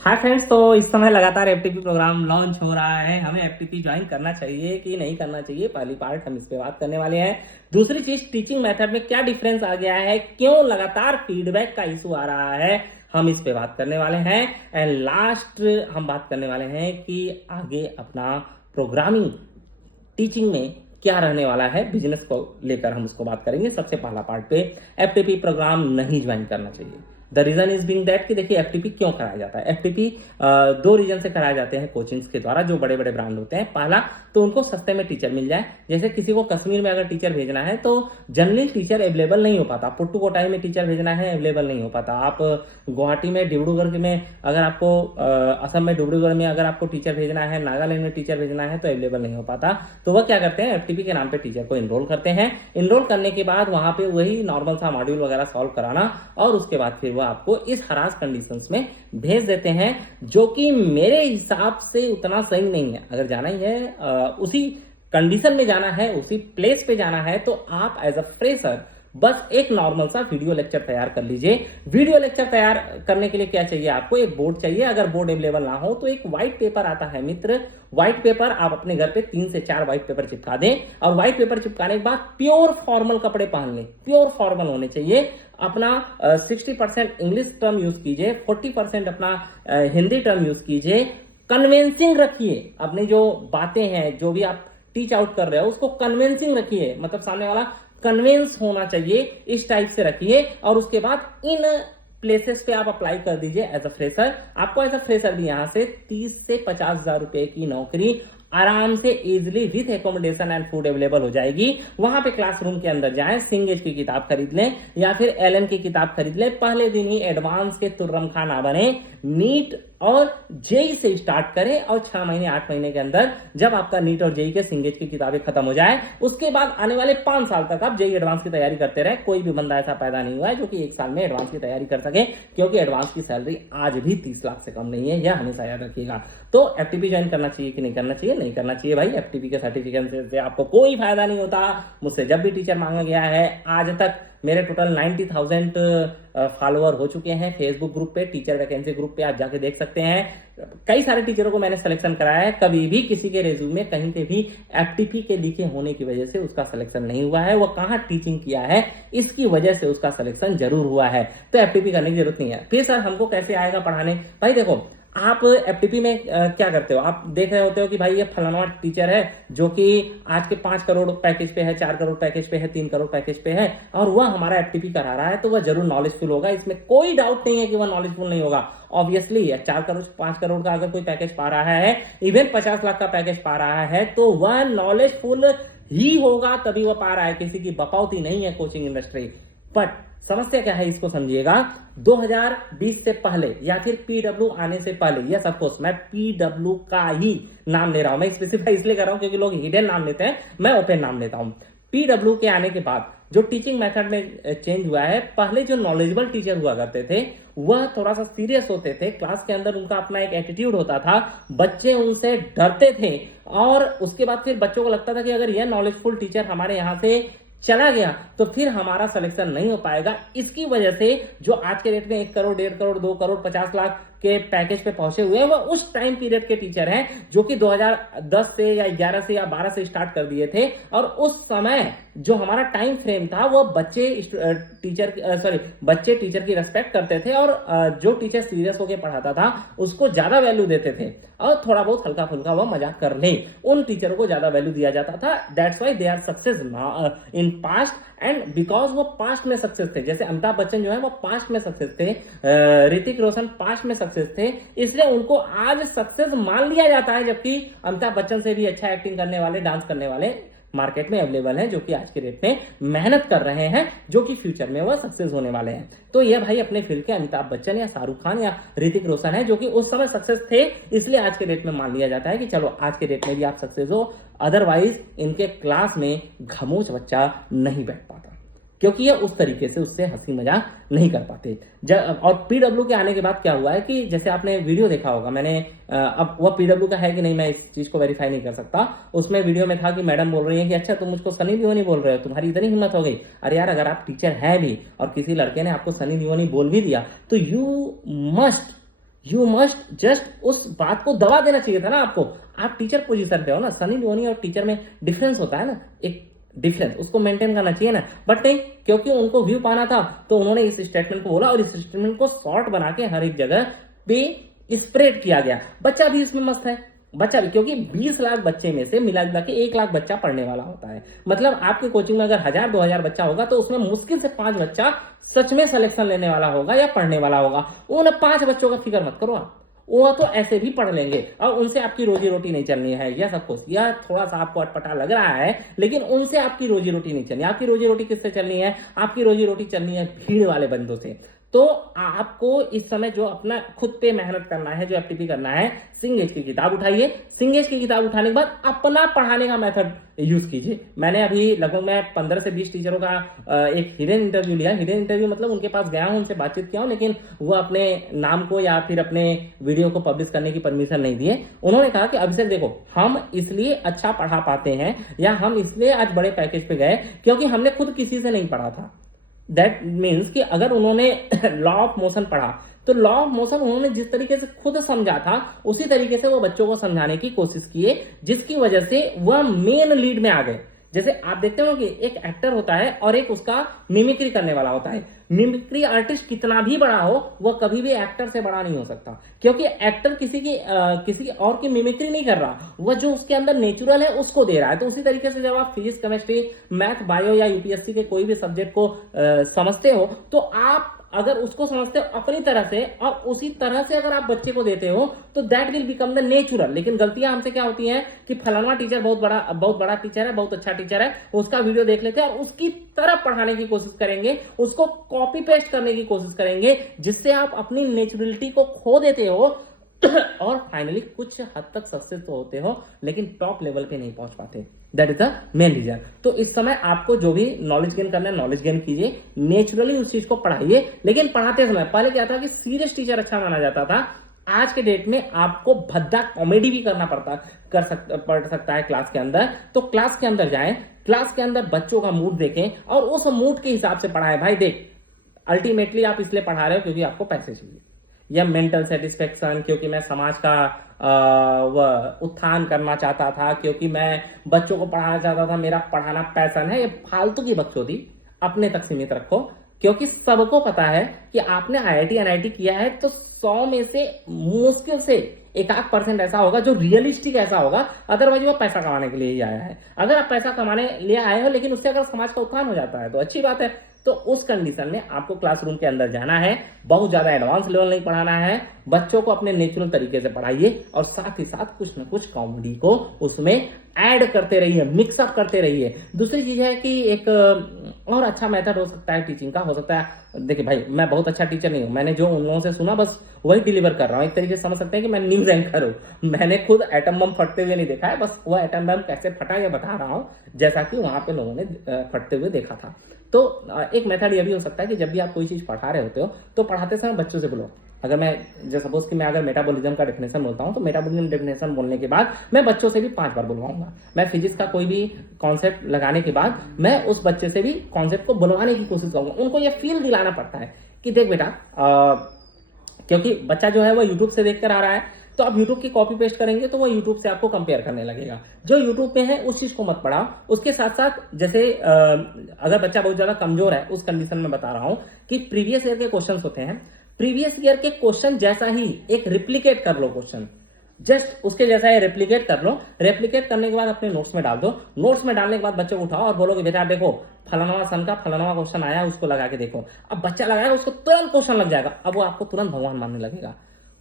Hi friends, तो इस समय लगातार एफटीपी प्रोग्राम लॉन्च हो रहा है। हमें एफटीपी ज्वाइन करना चाहिए कि नहीं करना चाहिए, पहली पार्ट हम इस पे बात करने वाले हैं। दूसरी चीज, टीचिंग मेथड में क्या डिफरेंस आ गया है, क्यों लगातार फीडबैक का इशू आ रहा है, हम इस पे बात करने वाले हैं। एंड लास्ट हम बात करने वाले हैं कि आगे अपना प्रोग्रामिंग टीचिंग में क्या रहने वाला है, बिजनेस को लेकर हम उसको बात करेंगे। सबसे पहला पार्ट पे, एफटीपी प्रोग्राम नहीं ज्वाइन करना चाहिए। The reason is being that कि देखिए एफटीपी क्यों कराया जाता है। एफटीपी दो रीजन से कराए जाते हैं कोचिंग्स के द्वारा, जो बड़े बड़े ब्रांड होते हैं। पहला तो उनको सस्ते में टीचर मिल जाए। जैसे किसी को कश्मीर में अगर टीचर भेजना है तो जनरली टीचर अवेलेबल नहीं हो पाता। पुट्टुकोटाई में टीचर भेजना है, अवेलेबल नहीं हो पाता। आप गुवाहाटी में, डिब्रूगढ़ में अगर आपको असम में डिब्रूगढ़ में अगर आपको टीचर भेजना है, नागालैंड में टीचर भेजना है तो अवेलेबल नहीं हो पाता। तो वह क्या करते हैं, एफटीपी के नाम पे टीचर को इनरोल करते हैं। इनरोल करने के बाद वहां पे वही नॉर्मल सा मॉड्यूल वगैरह सॉल्व कराना, और उसके बाद फिर वो आपको इस हरास कंडीशंस में भेज देते हैं, जो कि मेरे हिसाब से उतना सही नहीं है। अगर जाना ही है उसी कंडीशन में जाना है, उसी प्लेस पे जाना है, तो आप एज अ फ्रेशर बस एक नॉर्मल सा वीडियो लेक्चर तैयार कर लीजिए। वीडियो लेक्चर तैयार करने के लिए क्या चाहिए आपको, एक बोर्ड चाहिए। अगर बोर्ड अवेलेबल ना हो तो एक व्हाइट पेपर आता है मित्र, व्हाइट पेपर आप अपने घर पे 3 से 4 व्हाइट पेपर चिपका दें, और व्हाइट पेपर चिपकाने के बाद प्योर फॉर्मल कपड़े पहन लें। प्योर फॉर्मल होने चाहिए। अपना 60% इंग्लिश टर्म यूज कीजिए, 40% अपना हिंदी टर्म यूज कीजिए। कन्विंसिंग रखिए अपनी जो बातें हैं, जो भी आप टीच आउट कर रहे हो उसको कन्विंसिंग रखिए, मतलब सामने वाला कन्विंस होना चाहिए, इस टाइप से रखिए। और उसके बाद इन प्लेसेस पे आप अप्लाई कर दीजिए एज अ फ्रेशर। आपको एज अ फ्रेशर भी यहां से 30 से 50,000 रुपए की नौकरी आराम से easily with accommodation and food available हो जाएगी। वहां पे क्लासरूम के अंदर जाएं, सिंगेज की किताब खरीद लें या फिर एलन की किताब खरीद लें। पहले दिन ही एडवांस के तुर्रम खा ना बने, नीट और जेई से स्टार्ट करें, और 6 महीने 8 महीने के अंदर जब आपका नीट और जेई के सिंगेज की किताबें खत्म हो जाए, उसके बाद आने वाले 5 साल तक आप जेई एडवांस की तैयारी करते रहे। कोई भी बंदा ऐसा पैदा नहीं हुआ है जो कि 1 साल में एडवांस की तैयारी कर सके, क्योंकि एडवांस की सैलरी आज भी 30 लाख से कम नहीं है, यह हमेशा याद रखिएगा। तो एफटीपी ज्वाइन करना चाहिए कि नहीं करना चाहिए? नहीं करना चाहिए भाई। एफटीपी के सर्टिफिकेट से आपको कोई फायदा नहीं होता। मुझसे जब भी टीचर मांगा गया है, आज तक मेरे टोटल 90,000 फॉलोअर हो चुके हैं फेसबुक ग्रुप पे, टीचर वैकेंसी ग्रुप पे आप जाके देख सकते हैं। कई सारे टीचरों को मैंने सिलेक्शन कराया है। कभी भी किसी के रिज्यूमे कहीं पे भी एफटीपी के लिखे होने की वजह से उसका सिलेक्शन नहीं हुआ है। वो कहाँ टीचिंग किया है, इसकी वजह से उसका सिलेक्शन जरूर हुआ है। तो एफटीपी करने की जरूरत नहीं है। फिर सर हमको कैसे आएगा पढ़ाने? भाई देखो, आप एफटीपी में क्या करते हो, आप देख रहे होते हो कि भाई ये फलाना टीचर है जो कि आज के 5 करोड़ पैकेज पे है, 4 करोड़ पैकेज पे है, 3 करोड़ पैकेज पे है, और वह हमारा एफटीपी करा रहा है, तो वह जरूर नॉलेजफुल होगा। इसमें कोई डाउट नहीं है कि वह नॉलेजफुल नहीं होगा। ऑब्वियसली 4 करोड़ 5 करोड़ का अगर कोई पैकेज पा रहा है, इवन 50 लाख का पैकेज पा रहा है, तो वह नॉलेजफुल ही होगा, तभी वह पा रहा है। किसी की बकौती नहीं है कोचिंग इंडस्ट्री। बट समस्या क्या है, इसको समझिएगा। 2020 से पहले या फिर पीडब्ल्यू आने से पहले, यस ऑफ कोर्स मैं पीडब्ल्यू का ही नाम ले रहा हूं। मैं स्पेसिफाई इसलिए कर रहा हूं क्योंकि लोग हिडन नाम लेते हैं, मैं ओपन नाम लेता हूं। पीडब्ल्यू के आने के बाद जो टीचिंग मेथड में चेंज हुआ है, पहले जो नॉलेजेबल टीचर हुआ करते थे वह थोड़ा सा सीरियस होते थे। क्लास के अंदर उनका अपना एक एटीट्यूड होता था, बच्चे उनसे डरते थे, और उसके बाद फिर बच्चों को लगता था कि अगर यह नॉलेजफुल टीचर हमारे यहां से चला गया तो फिर हमारा सिलेक्शन नहीं हो पाएगा। इसकी वजह से जो आज के रेट में 1 करोड़, 1.5 करोड़, 2 करोड़ 50 लाख के पैकेज पे पहुंचे हुए हैं, वह उस टाइम पीरियड के टीचर हैं जो कि 2010 से या 11 से या 12 से स्टार्ट कर दिए थे। और उस समय जो हमारा टाइम फ्रेम था, वो बच्चे टीचर की रेस्पेक्ट करते थे, और जो टीचर सीरियस होकर पढ़ाता था उसको ज्यादा वैल्यू देते थे, और थोड़ा बहुत हल्का फुल्का वो मजाक कर ले, उन टीचरों को ज्यादा वैल्यू दिया जाता था। That's why they are success in past, and because वो पास्ट में सक्सेस थे। जैसे अमिताभ बच्चन जो है वो पास्ट में सक्सेस थे, ऋतिक रोशन पास्ट में सक्सेस थे, इसलिए उनको आज सक्सेस मान लिया जाता है। जबकि अमिताभ बच्चन से भी अच्छा एक्टिंग करने वाले, डांस करने वाले मार्केट में अवेलेबल हैं, जो कि आज के डेट में मेहनत कर रहे हैं, जो कि फ्यूचर में वह सक्सेस होने वाले हैं। तो ये भाई अपने फील्ड के अमिताभ बच्चन या शाहरुख खान या ऋतिक रोशन है, जो कि उस समय सक्सेस थे, इसलिए आज के डेट में मान लिया जाता है कि चलो आज के डेट में भी आप सक्सेस हो। अदरवाइज इनके क्लास में खामोश बच्चा नहीं बैठ पाता, क्योंकि ये उस तरीके से उससे हंसी मजाक नहीं कर पाते। और पीडब्ल्यू के आने के बाद क्या हुआ है कि जैसे आपने वीडियो देखा होगा, मैंने अब वह पीडब्ल्यू का है कि नहीं मैं इस चीज को वेरीफाई नहीं कर सकता। उसमें वीडियो में था कि मैडम बोल रही है कि अच्छा तुम मुझको सनी लियोनी बोल रहे हो, तुम्हारी इतनी हिम्मत हो गई। अरे यार, अगर आप टीचर हैं भी और किसी लड़के ने आपको सनी लियोनी बोल भी दिया तो you must you must just उस बात को दबा देना चाहिए था ना आपको। आप टीचर पोजीशन पे हो ना, सनी लियोनी और टीचर में डिफरेंस होता है ना, एक डिफरेंस उसको मेंटेन करना चाहिए ना, बट नहीं, क्योंकि उनको व्यू पाना था तो उन्होंने इस स्टेटमेंट को बोला और इस स्टेटमेंट को शॉर्ट बना के हर एक जगह पे स्प्रेड किया गया। बच्चा भी इसमें मस्त है, बच्चा भी, क्योंकि 20 लाख बच्चे में से मिला जुला के 1 लाख बच्चा पढ़ने वाला होता है। मतलब आपके कोचिंग में अगर 1000-2000 बच्चा होगा तो उसमें मुश्किल से 5 बच्चा सच में सिलेक्शन लेने वाला होगा या पढ़ने वाला होगा। उन 5 बच्चों का फिक्र मत करो आप, वो तो ऐसे भी पढ़ लेंगे और उनसे आपकी रोजी रोटी नहीं चलनी है। यह सब कुछ, यह थोड़ा सा आपको अटपटा लग रहा है, लेकिन उनसे आपकी रोजी रोटी नहीं चलनी। आपकी रोजी रोटी किससे चलनी है? आपकी रोजी रोटी चलनी है भीड़ वाले बंदों से। तो आपको इस समय जो अपना खुद पे मेहनत करना है, जो एफटीपी करना है, सिंगेज की किताब उठाइए। सिंगेज की किताब उठाने के बाद अपना पढ़ाने का मेथड यूज कीजिए। मैंने अभी लगभग मैं 15 से 20 टीचरों का एक हिडन इंटरव्यू लिया। हिडन इंटरव्यू मतलब उनके पास गया हूं, उनसे बातचीत किया हूं, लेकिन वो अपने नाम को या फिर अपने वीडियो को पब्लिश करने की परमिशन नहीं दिए। उन्होंने कहा कि अभिषेक देखो, हम इसलिए अच्छा पढ़ा पाते हैं या हम इसलिए आज बड़े पैकेज पे गए क्योंकि हमने खुद किसी से नहीं पढ़ा था। दैट मीन्स कि अगर उन्होंने लॉ ऑफ मोशन पढ़ा तो लॉ ऑफ मोशन उन्होंने जिस तरीके से खुद समझा था उसी तरीके से वो बच्चों को समझाने की कोशिश किए, जिसकी वजह से वह मेन लीड में आ गए। जैसे आप देखते हो कि एक एक्टर होता है और एक उसका मिमिक्री करने वाला होता है। मिमिक्री आर्टिस्ट कितना भी बड़ा हो वह कभी भी एक्टर से बड़ा नहीं हो सकता, क्योंकि एक्टर किसी और की मिमिक्री नहीं कर रहा, वह जो उसके अंदर नेचुरल है उसको दे रहा है। तो उसी तरीके से जब आप फिजिक्स, केमिस्ट्री, मैथ, बायो या यूपीएससी के कोई भी सब्जेक्ट को समझते हो तो आप अगर उसको समझते हो अपनी तरह से और उसी तरह से अगर आप बच्चे को देते हो तो that will become the natural. लेकिन गलतियां हमसे क्या होती हैं कि फलाना टीचर बहुत बड़ा टीचर है, बहुत अच्छा टीचर है, उसका वीडियो देख लेते हैं और उसकी तरह पढ़ाने की कोशिश करेंगे, उसको कॉपी पेस्ट करने की कोशिश करेंगे, जिससे आप अपनी नेचुरलिटी को खो देते हो और फाइनली कुछ हद तक सक्सेस तो होते हो लेकिन टॉप लेवल पे नहीं पहुंच पाते। That is the main reason. तो इस समय आपको जो भी नॉलेज गेन करना है नॉलेज गेन कीजिए, नेचुरली उस चीज को पढ़ाइए। लेकिन पढ़ाते समय पहले क्या था कि सीरियस टीचर अच्छा माना जाता था, आज के डेट में आपको भद्दा कॉमेडी भी पड़ सकता है क्लास के अंदर। तो क्लास के अंदर जाएं, क्लास के अंदर बच्चों का मूड देखें और उस मूड के हिसाब से पढ़ाएं। भाई देख, अल्टीमेटली आप इसलिए पढ़ा रहे हो क्योंकि आपको पैसे चाहिए, या मेंटल सेटिस्फेक्शन, क्योंकि मैं समाज का वह उत्थान करना चाहता था, क्योंकि मैं बच्चों को पढ़ाना चाहता था, मेरा पढ़ाना पैशन है। ये फालतू की बकचोदी अपने तक सीमित रखो, क्योंकि सबको पता है कि आपने आईआईटी एनआईटी किया है तो 100 में से मुश्किल से 1-8% ऐसा होगा जो रियलिस्टिक ऐसा होगा, अदरवाइज वो पैसा कमाने के लिए ही आया है। अगर आप पैसा कमाने लिए आए हो लेकिन उससे अगर समाज का उत्थान हो जाता है तो अच्छी बात है। तो उस कंडीशन में आपको क्लासरूम के अंदर जाना है, बहुत ज्यादा एडवांस लेवल नहीं पढ़ाना है, बच्चों को अपने नेचुरल तरीके से पढ़ाइए और साथ ही साथ कुछ ना कुछ कॉमेडी को उसमें ऐड करते रहिए, मिक्सअप करते रहिए। दूसरी चीज है कि एक और अच्छा मेथड हो सकता है टीचिंग का, हो सकता है, देखिए भाई मैं बहुत अच्छा टीचर नहीं हूं, मैंने जो उन लोगों से सुना बस वही डिलीवर कर रहा हूं। एक तरीके से समझ सकते हैं कि मैं न्यूज एंकर हूं, मैंने खुद एटम बम फटते हुए नहीं देखा है, बस वह एटम बम कैसे फटा ये बता रहा हूं जैसा कि वहां पे लोगों ने फटते हुए देखा था। तो एक मेथड ये भी हो सकता है कि जब भी आप कोई चीज पढ़ा रहे होते हो तो पढ़ाते समय बच्चों से बोलो। अगर मैं जैसे सपोज कि मैं अगर मेटाबॉलिज्म का डेफिनेशन बोलता हूं तो मेटाबॉलिज्म डेफिनेशन बोलने के बाद मैं बच्चों से भी 5 बार बुलवाऊंगा। मैं फिजिक्स का कोई भी कॉन्सेप्ट लगाने के बाद मैं उस बच्चे से भी कॉन्सेप्ट को बुलवाने की कोशिश करूंगा। उनको ये फील दिलाना पड़ता है कि देख बेटा, क्योंकि बच्चा जो है वो यूट्यूब से देखकर आ रहा है, तो आप YouTube की कॉपी पेस्ट करेंगे तो वो YouTube से आपको कंपेयर करने लगेगा। जो YouTube पे है उस चीज को मत पढ़ाओ। उसके साथ साथ जैसे अगर बच्चा बहुत ज्यादा कमजोर है, उस कंडीशन में बता रहा हूं कि प्रीवियस ईयर के क्वेश्चन होते हैं, प्रीवियस ईयर के क्वेश्चन जैसा ही एक रिप्लीकेट कर लो क्वेश्चन, जस्ट उसके जैसा है रेप्लिकेट कर लो। रेप्लिकेट करने के बाद अपने नोट्स में डाल दो। नोट्स में डालने के बाद बच्चे को उठाओ और बोलो कि बेटा देखो फलाना सन का फलाना क्वेश्चन आया, उसको लगा के देखो। अब बच्चा लगाएगा, उसको तुरंत क्वेश्चन लग जाएगा, अब वो आपको तुरंत भगवान मानने लगेगा।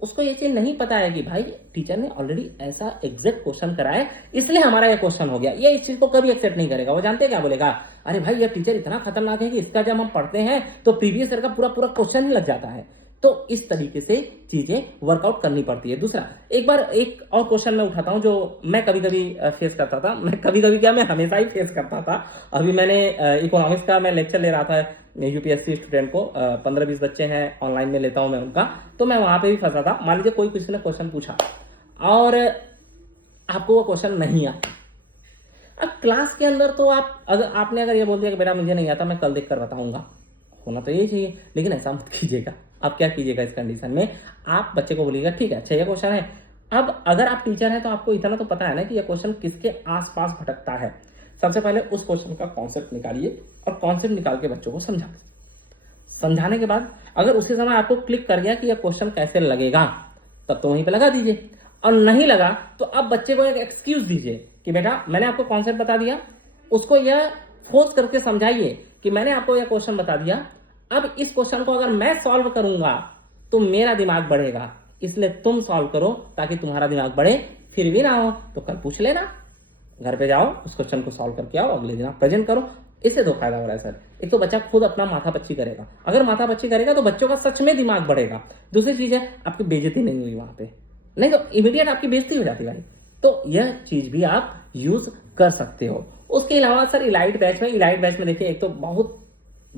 उसको ये चीज नहीं पता है कि भाई टीचर ने ऑलरेडी ऐसा एग्जैक्ट क्वेश्चन कराया इसलिए हमारा ये क्वेश्चन हो गया। ये इस चीज को कभी एक्सेप्ट नहीं करेगा। वो जानते हैं क्या बोलेगा, अरे भाई ये टीचर इतना खतरनाक है कि इसका जब हम पढ़ते हैं तो प्रीवियस ईयर का पूरा क्वेश्चन ही लग जाता है। तो इस तरीके से चीजें वर्कआउट करनी पड़ती है। दूसरा, एक बार एक और क्वेश्चन मैं उठाता हूं जो मैं कभी कभी फेस करता था। मैं कभी कभी क्या, मैं हमेशा ही फेस करता था। अभी मैंने इकोनॉमिक्स का मैं लेक्चर ले रहा था यूपीएससी स्टूडेंट को, 15-20 बच्चे हैं, ऑनलाइन में लेता हूं मैं उनका, तो मैं वहां पे भी फंसा था। मान लीजिए कोई किसी ने क्वेश्चन पूछा और आपको वो क्वेश्चन नहीं आता। अब क्लास के अंदर तो आपने अगर ये बोल दिया कि बेटा मुझे नहीं आता, मैं कल देख कर बताऊंगा, होना तो यही चाहिए, लेकिन ऐसा मत कीजिएगा। अब क्या कीजिएगा इस कंडीशन में, आप बच्चे को बोलिएगा ठीक है अच्छा ये क्वेश्चन है। अब अगर आप टीचर हैं तो आपको इतना तो पता है ना कि यह क्वेश्चन किसके आसपास भटकता है। सबसे पहले उस क्वेश्चन का कॉन्सेप्ट निकालिए और कॉन्सेप्ट निकाल के बच्चों को समझाने के बाद अगर उसी समय आपको क्लिक कर गया कि यह क्वेश्चन कैसे लगेगा, तब तो वहीं पे लगा दीजिए। और नहीं लगा तो अब बच्चे को एक एक्सक्यूज दीजिए कि बेटा मैंने आपको कॉन्सेप्ट बता दिया, उसको यह फोर्स करके समझाइए कि मैंने आपको यह क्वेश्चन बता दिया, अब इस क्वेश्चन को अगर मैं सॉल्व करूंगा तो मेरा दिमाग बढ़ेगा, इसलिए तुम सॉल्व करो ताकि तुम्हारा दिमाग बढ़े। फिर भी ना हो तो कल पूछ लेना, घर पे जाओ उस क्वेश्चन को सॉल्व करके आओ, अगले दिन आप प्रेजेंट करो। इससे दो फायदा हो रहा है सर, एक तो बच्चा खुद अपना माथापच्ची करेगा, अगर माथापच्ची करेगा तो बच्चों का सच में दिमाग बढ़ेगा। दूसरी चीज है आपकी बेइज्जती नहीं हुई वहां पे, नहीं तो इमीडिएट आपकी बेइज्जती हो जाती भाई। तो यह चीज भी आप यूज कर सकते हो। उसके अलावा सर इलाइट बैच में देखिए एक तो बहुत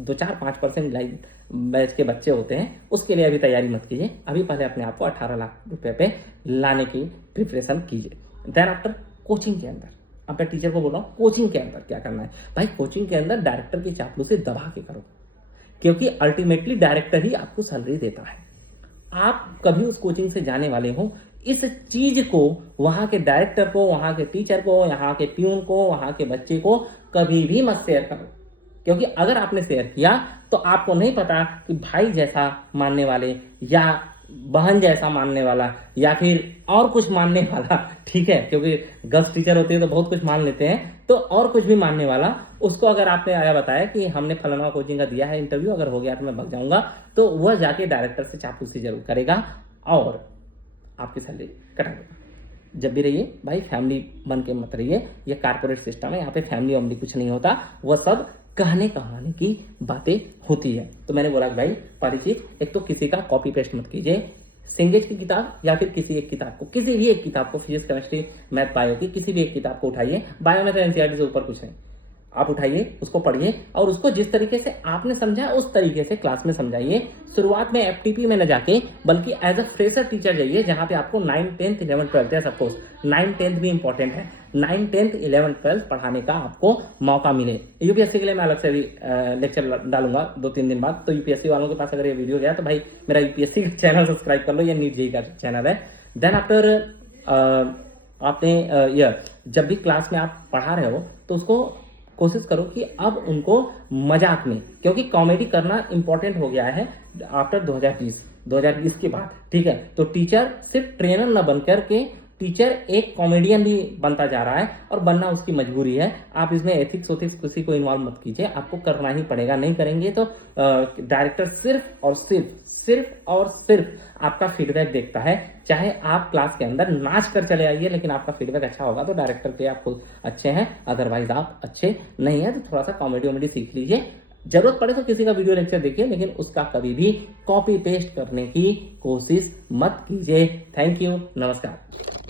2-4-5% इलाइट बैच के बच्चे होते हैं, उसके लिए अभी तैयारी मत कीजिए, अभी पहले अपने आप को 18 लाख रुपए पे लाने की प्रिपरेशन कीजिए। देन आफ्टर कोचिंग के अंदर अपने टीचर को बोलो कोचिंग के अंदर क्या करना है भाई, कोचिंग के अंदर डायरेक्टर की चापलूसी दबा के करो, क्योंकि अल्टीमेटली डायरेक्टर ही आपको सैलरी देता है। आप कभी उस कोचिंग से जाने वाले हो, इस चीज को वहां के डायरेक्टर को, वहां के टीचर को, यहाँ के प्यून को, वहां के बच्चे को कभी भी मत शेयर करो, क्योंकि अगर आपने शेयर किया तो आपको नहीं पता कि भाई जैसा मानने वाले या बहन जैसा मानने वाला या फिर और कुछ मानने वाला, ठीक है, क्योंकि गर्ल्स टीचर होती है तो बहुत कुछ मान लेते हैं, तो और कुछ भी मानने वाला उसको अगर आपने आया बताया कि हमने फलाना कोचिंग का दिया है इंटरव्यू, अगर हो गया तो मैं भाग जाऊंगा, तो वह जाके डायरेक्टर से चापलूसी जरूर करेगा और आपकी सैलरी कटा देगा। जब भी रहिए भाई फैमिली बन के मत रहिए, ये कारपोरेट सिस्टम है, यहाँ पे फैमिली वैमिली कुछ नहीं होता, वह सब कहने कहानी की बातें होती है। तो मैंने बोला भाई पहली चीज, एक तो किसी का कॉपी पेस्ट मत कीजिए, सिंगेज की किताब या फिर किसी एक किताब को, किसी भी एक किताब को, फिजिक्स केमिस्ट्री मैथ बायो की किसी भी एक किताब को उठाइए, बायो में तो एनसीईआरटी से ऊपर कुछ नहीं, आप उठाइए उसको पढ़िए और उसको जिस तरीके से आपने समझा उस तरीके से क्लास में समझाइए। शुरुआत में एफटीपी में न जाके बल्कि एज अ फ्रेशर टीचर जाइए, जहां पे आपको 9, 10, 11, 12 सपोज 9, 10 भी इंपॉर्टेंट है, 9, 10, 11, 12 पढ़ाने का आपको मौका मिले। यूपीएससी के लिए मैं अलग से भी लेक्चर डालूंगा 2-3 दिन बाद, तो यूपीएससी वालों के पास अगर ये वीडियो गया तो भाई मेरा यूपीएससी का चैनल सब्सक्राइब कर लो, या नीट जेईई का चैनल है। देन आफ्टर आपने जब भी क्लास में आप पढ़ा रहे हो तो उसको कोशिश करो कि अब उनको मजाक में, क्योंकि कॉमेडी करना इंपॉर्टेंट हो गया है आफ्टर 2020 के बाद, ठीक है। तो टीचर सिर्फ ट्रेनर न बनकर के टीचर एक कॉमेडियन भी बनता जा रहा है और बनना उसकी मजबूरी है। आप इसमें एथिक्स ओथिक्स किसी को इन्वॉल्व मत कीजिए, आपको करना ही पड़ेगा, नहीं करेंगे तो डायरेक्टर सिर्फ और सिर्फ आपका फीडबैक देखता है। चाहे आप क्लास के अंदर नाच कर चले आइए, लेकिन आपका फीडबैक अच्छा होगा तो डायरेक्टर के आप खुद अच्छे हैं, अदरवाइज आप अच्छे नहीं है। तो थोड़ा सा कॉमेडी वॉमेडी सीख लीजिए, जरूरत पड़े तो किसी का वीडियो लेक्चर देखिए, लेकिन उसका कभी भी कॉपी पेस्ट करने की कोशिश मत कीजिए। थैंक यू, नमस्कार।